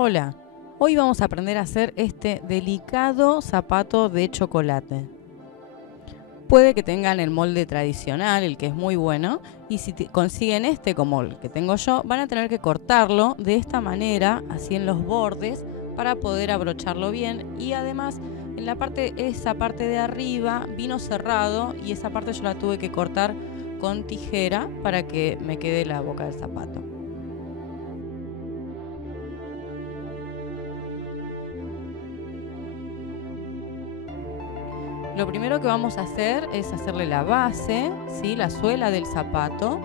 Hola, hoy vamos a aprender a hacer este delicado zapato de chocolate. Puede que tengan el molde tradicional, el que es muy bueno, y si consiguen este como el que tengo yo, van a tener que cortarlo de esta manera, así en los bordes, para poder abrocharlo bien. Y además, en esa parte de arriba vino cerrado y esa parte yo la tuve que cortar con tijera para que me quede la boca del zapato. Lo primero que vamos a hacer es hacerle la base, ¿sí? La suela del zapato.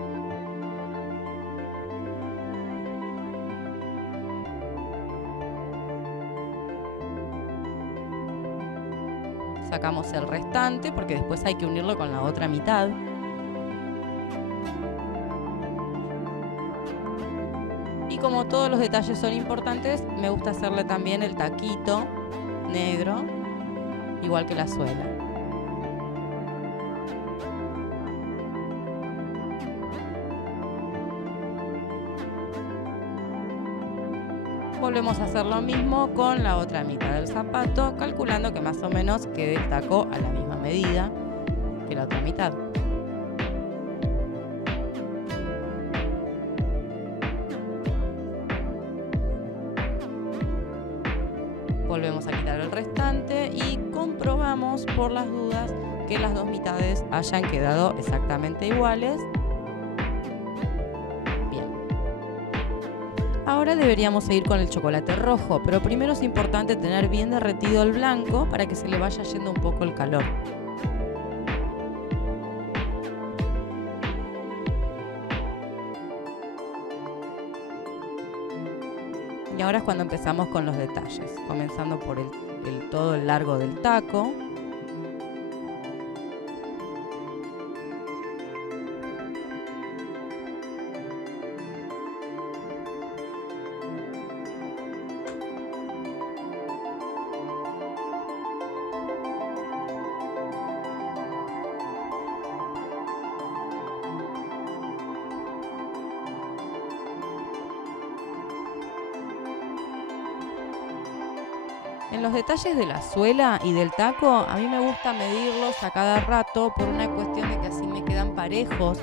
Sacamos el restante porque después hay que unirlo con la otra mitad. Y como todos los detalles son importantes, me gusta hacerle también el taquito negro, igual que la suela. Volvemos a hacer lo mismo con la otra mitad del zapato, calculando que más o menos quede el taco a la misma medida que la otra mitad. Volvemos a quitar el restante y comprobamos por las dudas que las dos mitades hayan quedado exactamente iguales. Ahora deberíamos seguir con el chocolate rojo, pero primero es importante tener bien derretido el blanco para que se le vaya yendo un poco el calor. Y ahora es cuando empezamos con los detalles, comenzando por todo el largo del taco. En los detalles de la suela y del taco, a mí me gusta medirlos a cada rato por una cuestión de que así me quedan parejos,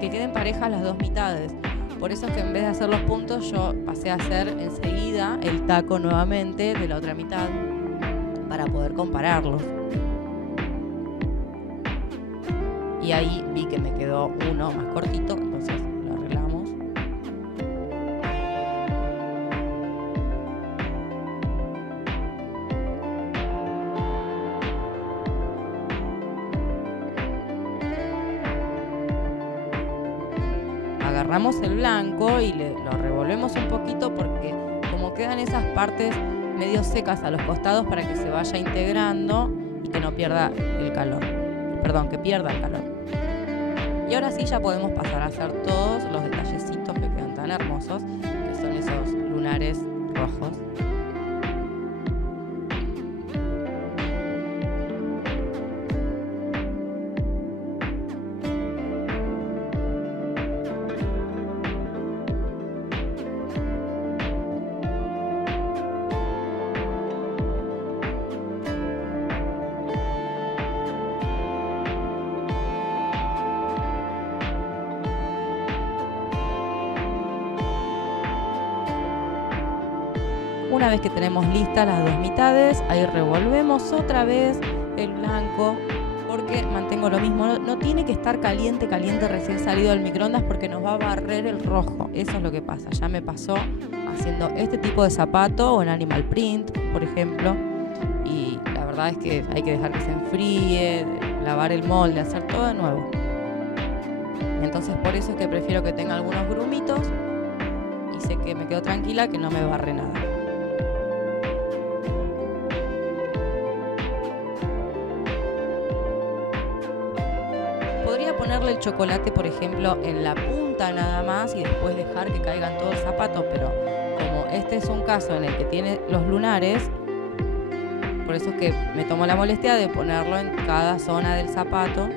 que queden parejas las dos mitades. Por eso es que en vez de hacer los puntos, yo pasé a hacer enseguida el taco nuevamente de la otra mitad para poder compararlos. Y ahí vi que me quedó uno más cortito, entonces lo arreglamos. Agarramos el blanco y lo revolvemos un poquito porque como quedan esas partes medio secas a los costados para que se vaya integrando y que no pierda el calor. Perdón, que pierda el calor. Y ahora sí ya podemos pasar a hacer todos los detallecitos que quedan tan hermosos, que son esos lunares rojos. Una vez que tenemos listas las dos mitades, ahí revolvemos otra vez el blanco porque mantengo lo mismo. No tiene que estar caliente recién salido del microondas porque nos va a barrer el rojo. Eso es lo que pasa. Ya me pasó haciendo este tipo de zapato o en animal print, por ejemplo. Y la verdad es que hay que dejar que se enfríe, lavar el molde, hacer todo de nuevo. Entonces por eso es que prefiero que tenga algunos grumitos y sé que me quedo tranquila que no me barre nada. Podría ponerle el chocolate, por ejemplo, en la punta nada más y después dejar que caiga en todo el zapato, pero como este es un caso en el que tiene los lunares, por eso es que me tomo la molestia de ponerlo en cada zona del zapato.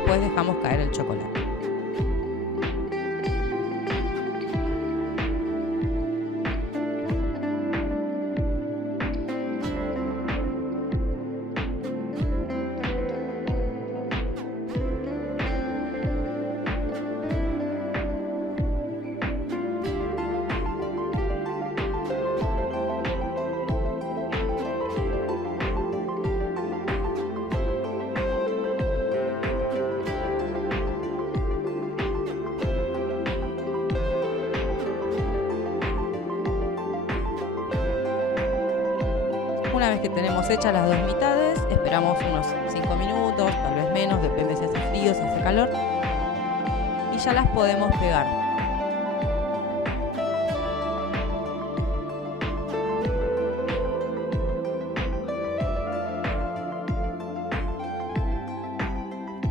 después dejamos caer el chocolate. Una vez que tenemos hechas las dos mitades, esperamos unos 5 minutos, tal vez menos, depende si hace frío, si hace calor, y ya las podemos pegar.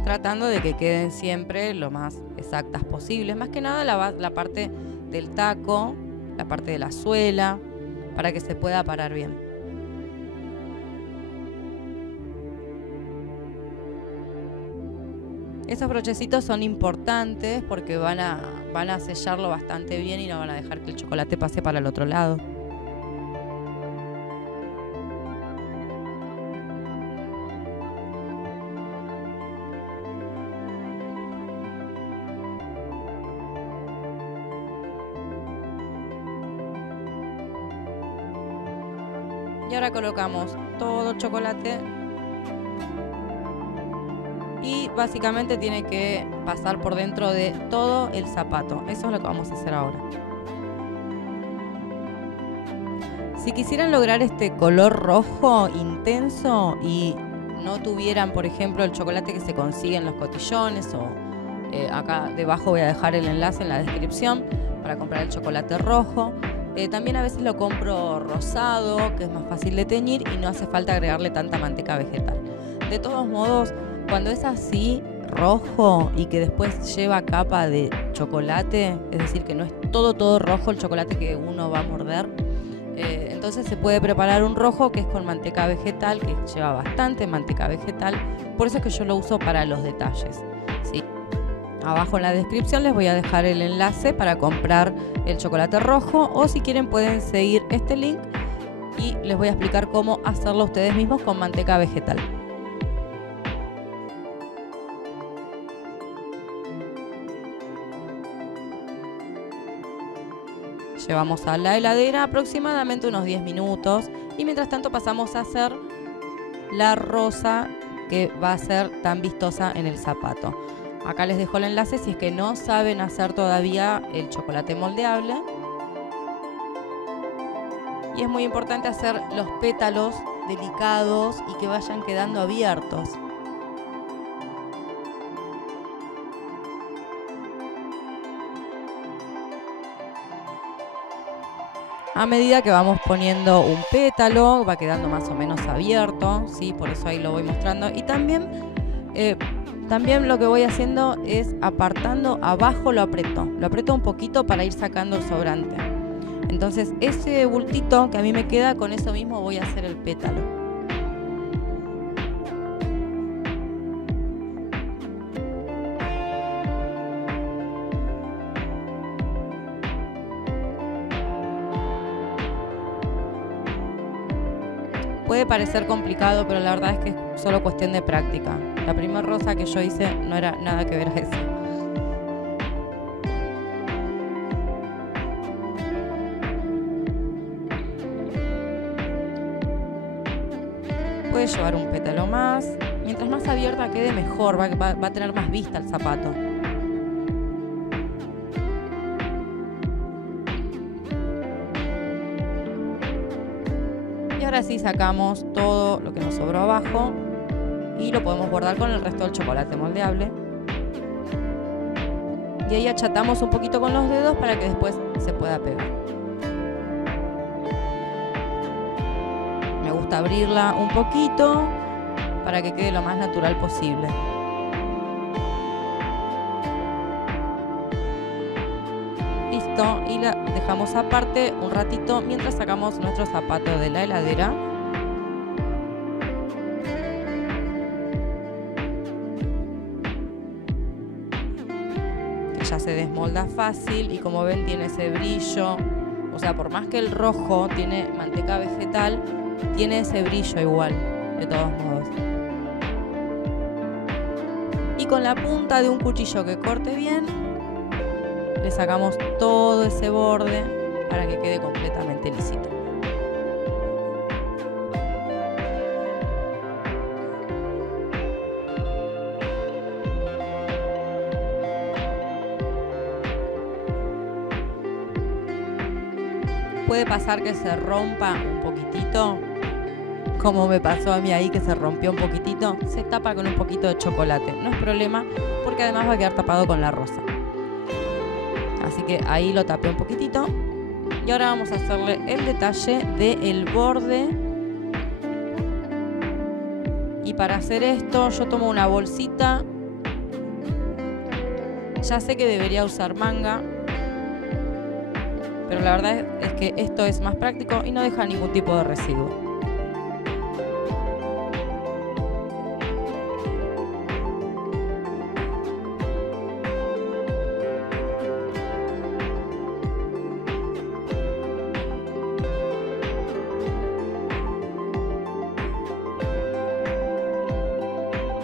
Tratando de que queden siempre lo más exactas posibles, más que nada la parte del taco, la parte de la suela, para que se pueda parar bien. Esos brochecitos son importantes porque van a sellarlo bastante bien y no van a dejar que el chocolate pase para el otro lado. Y ahora colocamos todo el chocolate. Y básicamente tiene que pasar por dentro de todo el zapato. Eso es lo que vamos a hacer ahora. Si quisieran lograr este color rojo intenso y no tuvieran, por ejemplo, el chocolate que se consigue en los cotillones o acá debajo voy a dejar el enlace en la descripción para comprar el chocolate rojo. También a veces lo compro rosado, que es más fácil de teñir y no hace falta agregarle tanta manteca vegetal. De todos modos, cuando es así, rojo y que después lleva capa de chocolate, es decir, que no es todo rojo el chocolate que uno va a morder, entonces se puede preparar un rojo que es con manteca vegetal, que lleva bastante manteca vegetal, por eso es que yo lo uso para los detalles, ¿sí? Abajo en la descripción les voy a dejar el enlace para comprar el chocolate rojo, o si quieren pueden seguir este link y les voy a explicar cómo hacerlo ustedes mismos con manteca vegetal. Llevamos a la heladera aproximadamente unos 10 minutos y mientras tanto pasamos a hacer la rosa que va a ser tan vistosa en el zapato. Acá les dejo el enlace si es que no saben hacer todavía el chocolate moldeable. Y es muy importante hacer los pétalos delicados y que vayan quedando abiertos. A medida que vamos poniendo un pétalo, va quedando más o menos abierto, ¿sí? Por eso ahí lo voy mostrando. Y también lo que voy haciendo es apartando abajo, lo aprieto un poquito para ir sacando el sobrante. Entonces ese bultito que a mí me queda, con eso mismo voy a hacer el pétalo. Puede parecer complicado, pero la verdad es que es solo cuestión de práctica. La primera rosa que yo hice no era nada que ver a esa. Puede llevar un pétalo más. Mientras más abierta quede, mejor. Va a tener más vista el zapato. Y ahora sí sacamos todo lo que nos sobró abajo y lo podemos guardar con el resto del chocolate moldeable. Y ahí achatamos un poquito con los dedos para que después se pueda pegar. Me gusta abrirla un poquito para que quede lo más natural posible. Listo, y la dejamos aparte un ratito mientras sacamos nuestro zapato de la heladera. ya se desmolda fácil y como ven tiene ese brillo. O sea, por más que el rojo tiene manteca vegetal, tiene ese brillo igual, de todos modos. Y con la punta de un cuchillo que corte bien, le sacamos todo ese borde para que quede completamente lisito. Puede pasar que se rompa un poquitito, como me pasó a mí ahí que se rompió un poquitito. Se tapa con un poquito de chocolate, no es problema porque además va a quedar tapado con la rosa. Así que ahí lo tapé un poquitito. Y ahora vamos a hacerle el detalle del borde. Y para hacer esto yo tomo una bolsita. Ya sé que debería usar manga, pero la verdad es que esto es más práctico y no deja ningún tipo de residuo.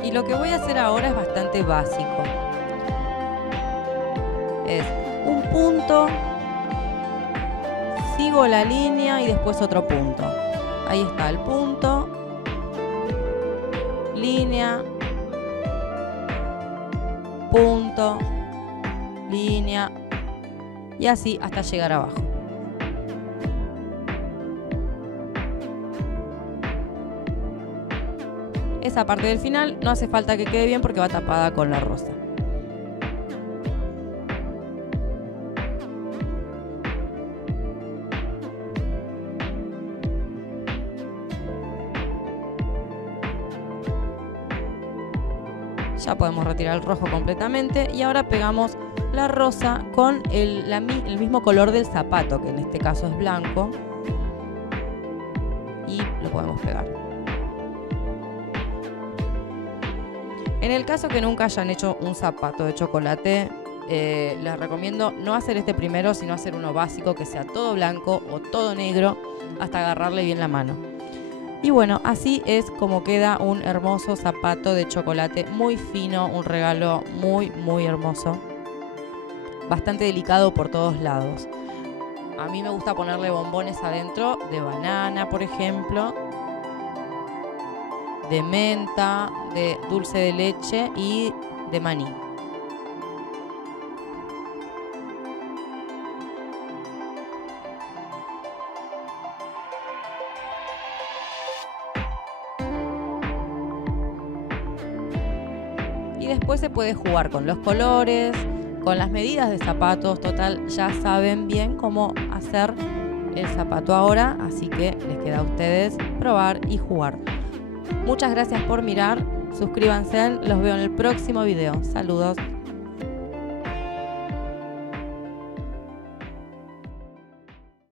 Y lo que voy a hacer ahora es bastante básico. Es un punto, sigo la línea y después otro punto. Ahí está el punto, línea, punto, línea y así hasta llegar abajo. Esa parte del final no hace falta que quede bien porque va tapada con la rosa. Ya podemos retirar el rojo completamente y ahora pegamos la rosa con el mismo color del zapato, que en este caso es blanco, y lo podemos pegar. En el caso que nunca hayan hecho un zapato de chocolate, les recomiendo no hacer este primero, sino hacer uno básico que sea todo blanco o todo negro hasta agarrarle bien la mano. Y bueno, así es como queda un hermoso zapato de chocolate, muy fino, un regalo muy, muy hermoso. Bastante delicado por todos lados. A mí me gusta ponerle bombones adentro, de banana, por ejemplo, de menta, de dulce de leche y de maní. Y después se puede jugar con los colores, con las medidas de zapatos. Total, ya saben bien cómo hacer el zapato ahora, así que les queda a ustedes probar y jugar. Muchas gracias por mirar, suscríbanse, los veo en el próximo video. Saludos.